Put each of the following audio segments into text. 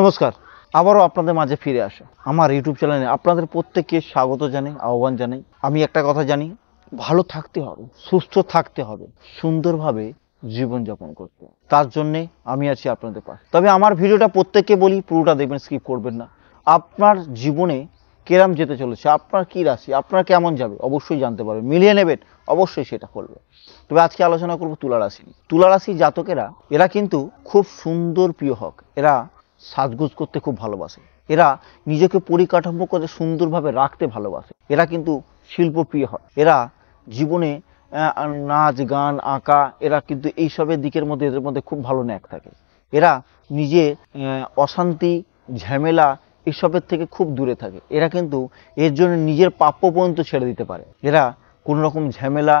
নমস্কার, আবারও আপনাদের মাঝে ফিরে আসা আমার ইউটিউব চ্যানেলে আপনাদের প্রত্যেককে স্বাগত জানাই, আহ্বান জানাই। আমি একটা কথা জানি, ভালো থাকতে হবে, সুস্থ থাকতে হবে, সুন্দরভাবে জীবনযাপন করতে হবে। তার জন্যে আমি আছি আপনাদের পাশে। তবে আমার ভিডিওটা প্রত্যেককে বলি, পুরোটা দেখবেন, স্কিপ করবেন না। আপনার জীবনে কেরাম যেতে চলেছে, আপনার কি রাশি, আপনার কেমন যাবে অবশ্যই জানতে পারবেন, মিলিয়ে নেবেন অবশ্যই সেটা করবে। তবে আজকে আলোচনা করব তুলা রাশি। তুলা রাশি জাতকেরা এরা কিন্তু খুব সুন্দর প্রিয় হক, এরা সাজগোজ করতে খুব ভালোবাসে, এরা নিজেকে পরিকাঠামো করে সুন্দরভাবে রাখতে ভালোবাসে, এরা কিন্তু শিল্পপ্রিয় হয়, এরা জীবনে নাচ গান আঁকা, এরা কিন্তু এইসবের দিকের মধ্যে এদের মধ্যে খুব ভালো ন্যাক থাকে। এরা নিজে অশান্তি ঝামেলা এসবের থেকে খুব দূরে থাকে। এরা কিন্তু এর জন্য নিজের প্রাপ্য পর্যন্ত ছেড়ে দিতে পারে। এরা কোনো রকম ঝামেলা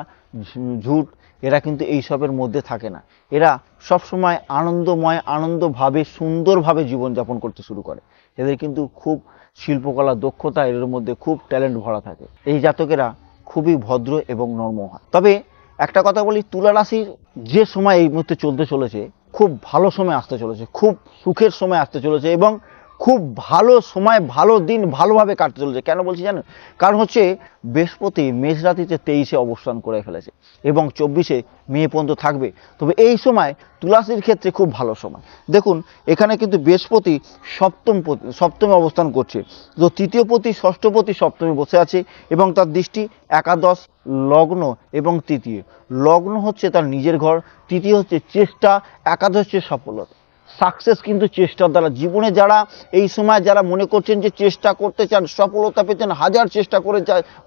ঝুট এরা কিন্তু এইসবের মধ্যে থাকে না। এরা সবসময় আনন্দময় আনন্দভাবে সুন্দরভাবে জীবনযাপন করতে শুরু করে। এদের কিন্তু খুব শিল্পকলা দক্ষতা, এদের মধ্যে খুব ট্যালেন্ট ভরা থাকে। এই জাতকেরা খুবই ভদ্র এবং নর্ম হয়। তবে একটা কথা বলি, তুলা রাশির যে সময় এই মুহূর্তে চলতে চলেছে, খুব ভালো সময় আসতে চলেছে, খুব সুখের সময় আসতে চলেছে এবং খুব ভালো সময়, ভালো দিন ভালোভাবে কাটতে চলেছে। কেন বলছি জানেন? কারণ হচ্ছে বৃহস্পতি মেষ রাশিতে 23-এ অবস্থান করে ফেলেছে এবং 24-এ মে পর্যন্ত থাকবে। তবে এই সময় তুলা রাশির ক্ষেত্রে খুব ভালো সময়। দেখুন, এখানে কিন্তু বৃহস্পতি সপ্তমে অবস্থান করছে, তো তৃতীয় পতি ষষ্ঠ পতি সপ্তমে বসে আছে এবং তার দৃষ্টি একাদশ, লগ্ন এবং তৃতীয়। লগ্ন হচ্ছে তার নিজের ঘর, তৃতীয় হচ্ছে চেষ্টা, একাদশ হচ্ছে সফলতা। সাকসেস কিন্তু চেষ্টার দ্বারা। জীবনে যারা এই সময় যারা মনে করছেন যে চেষ্টা করতে চান, সফলতা পেতেন, হাজার চেষ্টা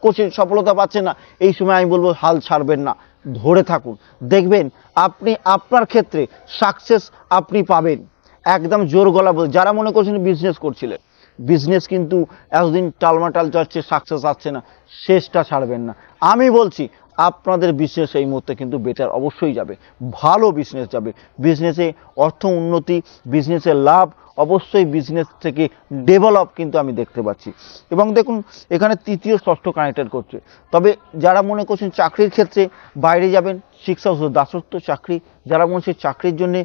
করছেন, সফলতা পাচ্ছেন না, এই সময় আমি বলবো হাল ছাড়বেন না, ধরে থাকুন, দেখবেন আপনি আপনার ক্ষেত্রে সাকসেস আপনি পাবেন। একদম জোর গলা বলে যারা মনে করছেন বিজনেস করছিলেন, বিজনেস কিন্তু এতদিন টালমাটাল যাচ্ছে, সাকসেস আসছে না, শেষটা ছাড়বেন না। আমি বলছি আপনাদের বিজনেস এই মুহূর্তে কিন্তু বেটার অবশ্যই যাবে, ভালো বিজনেস যাবে, বিজনেসে অর্থ উন্নতি, বিজনেসে লাভ, অবশ্যই বিজনেস থেকে ডেভেলপ কিন্তু আমি দেখতে পাচ্ছি। এবং দেখুন, এখানে তৃতীয় ষষ্ঠ কানেক্টেড করছে। তবে যারা মনে করছেন চাকরির ক্ষেত্রে বাইরে যাবেন, 6 হাউস দাসত্ব চাকরি, যারা মনে হচ্ছে চাকরির জন্যে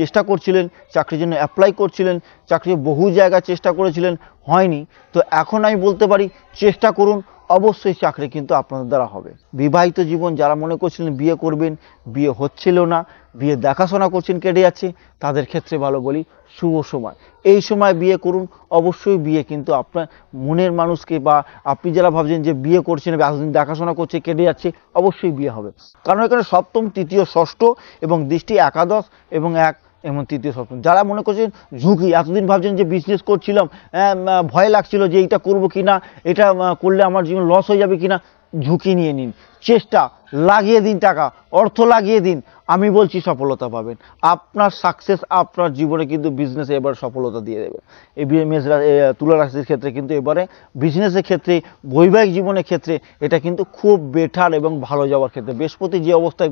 চেষ্টা করছিলেন, চাকরির জন্য অ্যাপ্লাই করছিলেন, চাকরি বহু জায়গায় চেষ্টা করেছিলেন, হয়নি, তো এখন আমি বলতে পারি চেষ্টা করুন, অবশ্যই চাকরি কিন্তু আপনাদের দ্বারা হবে। বিবাহিত জীবন যারা মনে করছিলেন বিয়ে করবেন, বিয়ে হচ্ছিল না, বিয়ে দেখাশোনা করছেন, কেটে যাচ্ছে, তাদের ক্ষেত্রে ভালো বলি শুভ সময়। এই সময় বিয়ে করুন, অবশ্যই বিয়ে কিন্তু আপনার মনের মানুষকে, বা আপনি যারা ভাবছেন যে বিয়ে করছেন, এতদিন দেখাশোনা করছে, কেটে যাচ্ছে, অবশ্যই বিয়ে হবে। কারণ এখানে সপ্তম তৃতীয় ষষ্ঠ এবং দৃষ্টি একাদশ এবং এক এবং তৃতীয় সপ্তম। যারা মনে করছেন ঝুঁকি, এতদিন ভাবছেন যে বিজনেস করছিলাম, ভয় লাগছিল যে এইটা করবো কিনা, এটা করলে আমার জীবন লস হয়ে যাবে কিনা, ঝুঁকি নিয়ে নিন, চেষ্টা লাগিয়ে দিন, টাকা অর্থ লাগিয়ে দিন, আমি বলছি সফলতা পাবেন। আপনার সাকসেস আপনার জীবনে কিন্তু বিজনেসে এবার সফলতা দিয়ে দেবে। এই তুলা রাশির ক্ষেত্রে কিন্তু এবারে বিজনেসের ক্ষেত্রে, বৈবাহিক জীবনের ক্ষেত্রে এটা কিন্তু খুব বেটার এবং ভালো যাওয়ার ক্ষেত্রে বৃহস্পতি যে অবস্থায়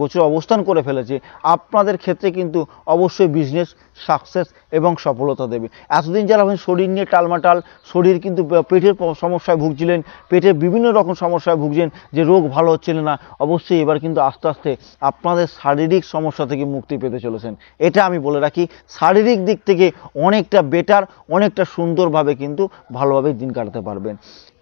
গোচর অবস্থান করে ফেলেছে, আপনাদের ক্ষেত্রে কিন্তু অবশ্যই বিজনেস সাকসেস এবং সফলতা দেবে। এতদিন যারা শরীর নিয়ে টালমাটাল, শরীর কিন্তু পেটের সমস্যায় ভুগছিলেন, পেটের বিভিন্ন রকম সমস্যায় ভুগছেন, যে রোগ ভালো হচ্ছিল না, অবশ্যই এবার কিন্তু আস্তে আস্তে আপনাদের শারীরিক সমস্যা থেকে মুক্তি পেতে চলেছেন। এটা আমি বলে রাখি, শারীরিক দিক থেকে অনেকটা বেটার, অনেকটা সুন্দরভাবে কিন্তু ভালোভাবে দিন কাটাতে পারবেন।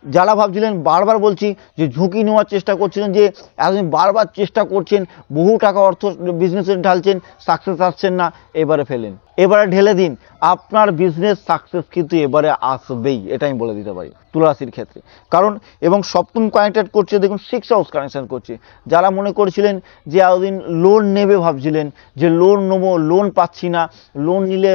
যারা ভাবছিলেন, বারবার বলছি, যে ঝুঁকি নেওয়ার চেষ্টা করছিলেন, যে এতদিন বারবার চেষ্টা করছেন, বহু টাকা অর্থ বিজনেসে ঢালছেন, সাকসেস আসছেন না, এবারে ফেলেন, এবারে ঢেলে দিন, আপনার বিজনেস সাকসেস কিন্তু এবারে আসবেই, এটা আমি বলে দিতে পারি তুলা রাশির ক্ষেত্রে। কারণ এবং সপ্তম কানেক্টেড করছে, দেখুন 6 হাউস কানেকশন করছে। যারা মনে করছিলেন যে এতদিন লোন নেবে, ভাবছিলেন যে লোন নেবো, লোন পাচ্ছি না, লোন নিলে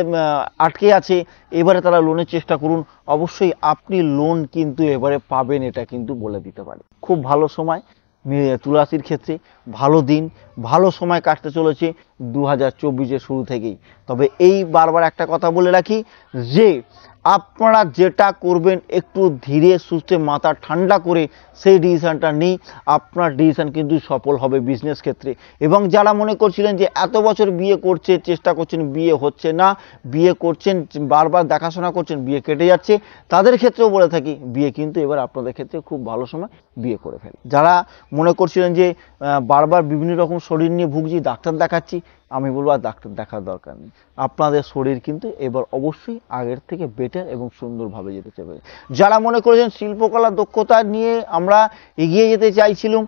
আটকে আছে, এবারে তারা লোনের চেষ্টা করুন, অবশ্যই আপনি লোন কিন্তু এবারে পাবেন, এটা কিন্তু বলে দিতে পারি। খুব ভালো সময় তুলা রাশির ক্ষেত্রে, ভালো দিন ভালো সময় কাটতে চলেছে 2024-এর শুরু থেকেই। তবে এই বারবার একটা কথা বলে রাখি, যে আপনারা যেটা করবেন একটু ধীরে সুস্থে মাথা ঠান্ডা করে সেই ডিসিশনটা নেই, আপনার ডিসিশন কিন্তু সফল হবে বিজনেস ক্ষেত্রে। এবং যারা মনে করছিলেন যে এত বছর বিয়ে করছে, চেষ্টা করছেন, বিয়ে হচ্ছে না, বিয়ে করছেন, বারবার দেখাশোনা করছেন, বিয়ে কেটে যাচ্ছে, তাদের ক্ষেত্রেও বলে থাকি বিয়ে কিন্তু এবার আপনাদের ক্ষেত্রে খুব ভালো সময়, বিয়ে করে ফেলে। যারা মনে করছিলেন যে বারবার বিভিন্ন রকম শরীর নিয়ে ভুগছি, ডাক্তার দেখাচ্ছি, আমি বলবো আর ডাক্তার দেখার দরকার নেই। আপনাদের শরীর কিন্তু এবার অবশ্যই আগের থেকে বেটার এবং সুন্দরভাবে যেতে চাইবে। যারা মনে করেছেন শিল্পকলার দক্ষতা নিয়ে আমরা এগিয়ে যেতে চাইছিলাম,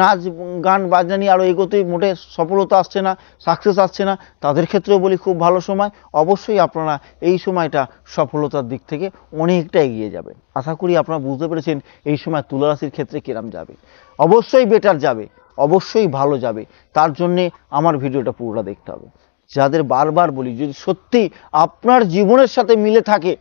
নাচ গান বাজনা নিয়ে আরও এগোতে মোটে সফলতা আসছে না, সাকসেস আসছে না, তাদের ক্ষেত্রেও বলি খুব ভালো সময়। অবশ্যই আপনারা এই সময়টা সফলতার দিক থেকে অনেকটা এগিয়ে যাবে। আশা করি আপনারা বুঝতে পেরেছেন এই সময় তুলা রাশির ক্ষেত্রে কিরম যাবে। অবশ্যই বেটার যাবে, অবশ্যই ভালো যাবে। তার জন্যে আমার ভিডিওটা পুরোটা দেখতে হবে। যাদের বারবার বলি, যদি সত্যি আপনার জীবনের সাথে মিলে থাকে,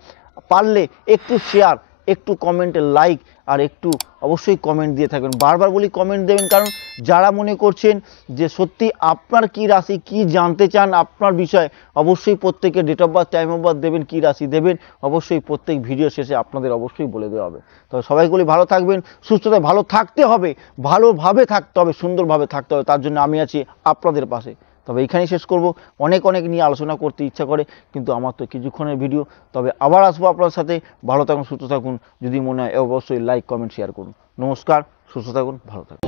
পারলে একটু শেয়ার, একটু কমেন্টে লাইক, আর একটু অবশ্যই কমেন্ট দিয়ে থাকবেন। বারবার বলি কমেন্ট দেবেন, কারণ যারা মনে করছেন যে সত্যি আপনার কি রাশি, কি জানতে চান আপনার বিষয়ে, অবশ্যই প্রত্যেকে date of birth, time of birth দেবেন, কি রাশি দেবেন, অবশ্যই প্রত্যেক ভিডিও শেষে আপনাদের অবশ্যই বলে দেওয়া হবে। তবে সবাইগুলি ভালো থাকবেন, সুস্থতায় ভালো থাকতে হবে, ভালোভাবে থাকতে হবে, সুন্দরভাবে থাকতে হবে। তার জন্য আমি আছি আপনাদের পাশে। তবে এখানেই শেষ করব। অনেক নিয়ে আলোচনা করতে ইচ্ছা করে, কিন্তু আমার তো কিছুক্ষণের ভিডিও। তবে আবার আসবো আপনার সাথে। ভালো থাকুন, সুস্থ থাকুন। যদি মনে হয় অবশ্যই লাইক, কমেন্ট, শেয়ার করুন। নমস্কার, সুস্থ থাকুন, ভালো থাকুন।